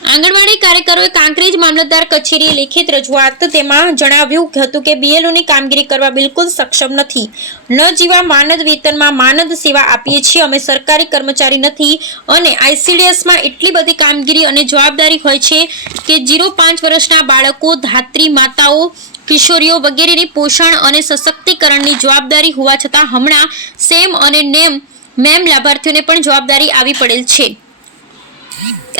આંગણવાડી કાર્યકરોએ કાંકરેજ મામલતદાર કચેરીએ લેખિત રજૂઆત તેમાં જણાવ્યું હતું કે બીએલઓની કામગીરી કરવા બિલકુલ સક્ષમ નથી. ન જીવા માનદ વેતનમાં માનદ સેવા આપીએ છીએ, અમે સરકારી કર્મચારી નથી અને આઈસીડીએસમાં એટલી બધી કામગીરી અને જવાબદારી હોય છે કે જીરો પાંચ વર્ષના બાળકો, ધાત્રી માતાઓ, કિશોરીઓ વગેરેની પોષણ અને સશક્તિકરણની જવાબદારી હોવા છતાં હમણાં સેમ અને નેમ, મેમ લાભાર્થીઓને પણ જવાબદારી આવી પડેલ છે.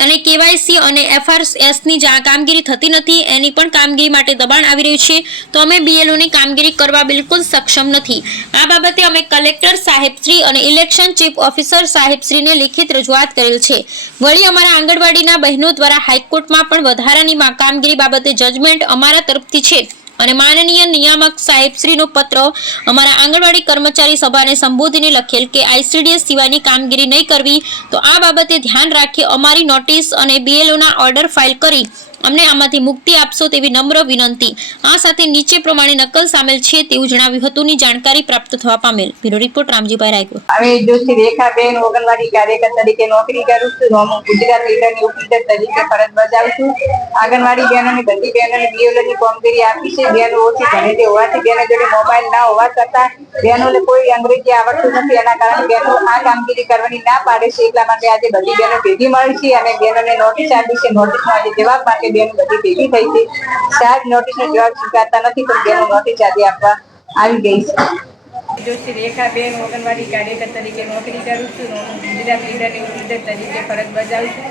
અને કેવાયસી અને એફઆરએસની કામગીરી થતી નથી, એની પણ કામગીરી માટે દબાણ આવી રહ્યું છે. તો અમે બીએલઓની કામગીરી કરવા બિલકુલ સક્ષમ નથી. આ બાબતે અમે કલેક્ટર સાહેબશ્રી અને ઇલેક્શન ચીફ ઓફિસર સાહેબશ્રીને લિખિત રજૂઆત કરેલ છે. વળી અમારા આંગણવાડીના બહેનો દ્વારા હાઈકોર્ટમાં પણ વધારાની કામગીરી બાબતે જજમેન્ટ અમારા તરફથી છે. અને માનનીય નિયામક સાહેબશ્રીનો પત્ર અમારા આંગણવાડી કર્મચારી સભાને સંબોધીને લખેલ કે આઈસીડીએસ સિવાયની કામગીરી નહીં કરવી, તો આ બાબતે ધ્યાન રાખી અમારી નોટિસ અને બીએલઓના ઓર્ડર ફાઇલ કરી અમને આમાંથી મુક્તિ આપશો તેવી નમ્ર વિનંતી. આ સાથે નીચે પ્રમાણે નકલ સામેલ છે તેવું જણાવ્યું હતું ની જાણકારી પ્રાપ્ત થવા પામેલ. બ્યુરો રિપોર્ટ, રામજીભાઈ રાયગુર હવે જોશી રેખાબેન ઓગણવાડી કાર્યકર તરીકે નોકરી કરું છું. ગુજરાત લીડરની ઉપલીડર તરીકે ફરજ બજાવું છું. આંગણવાડી બહેનોની, બધી બહેનોને બીઓલોની કામગીરી આપી છે. બહેનો ઓછી ભણેલી હોવાથી બહેનો જોડે મોબાઈલ ના હોવા છતાં બહેનોને કોઈ અંગ્રેજી આવડતું નથી. એના કારણે બહેનો આ કામગીરી કરવાની ના પાડે છે. એટલા માટે આજે બધી બહેનો ભેગી મળી છે અને બહેનોને નોટિસ આપી છે. નોટિસમાં આજે જવાબ માટે બહેનો બધી ભેગી થઈ છે. સાહેબ નોટિસનો જવાબ સ્વીકારતા નથી, પણ બેનો નોટિસ આજે આપવા આવી ગઈ છે. જોશી રેખાબેન ઓગણવાડી કાર્યકર તરીકે નોકરી કરું છું ગુજરાત લીડરની લીડર તરીકે ફરજ બજાવું છું.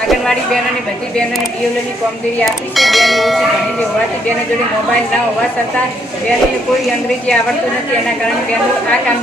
આંગણવાડી બહેનોને બધી બહેનોને બીઓલોની કામગીરી આપી છે. બેન ઓછી ભણેલી હોવાથી બેનો જોડે મોબાઈલ ના હોવા છતાં બેનને કોઈ અંગ્રેજી આવડતું નથી. એના કારણે બેનો આ કામ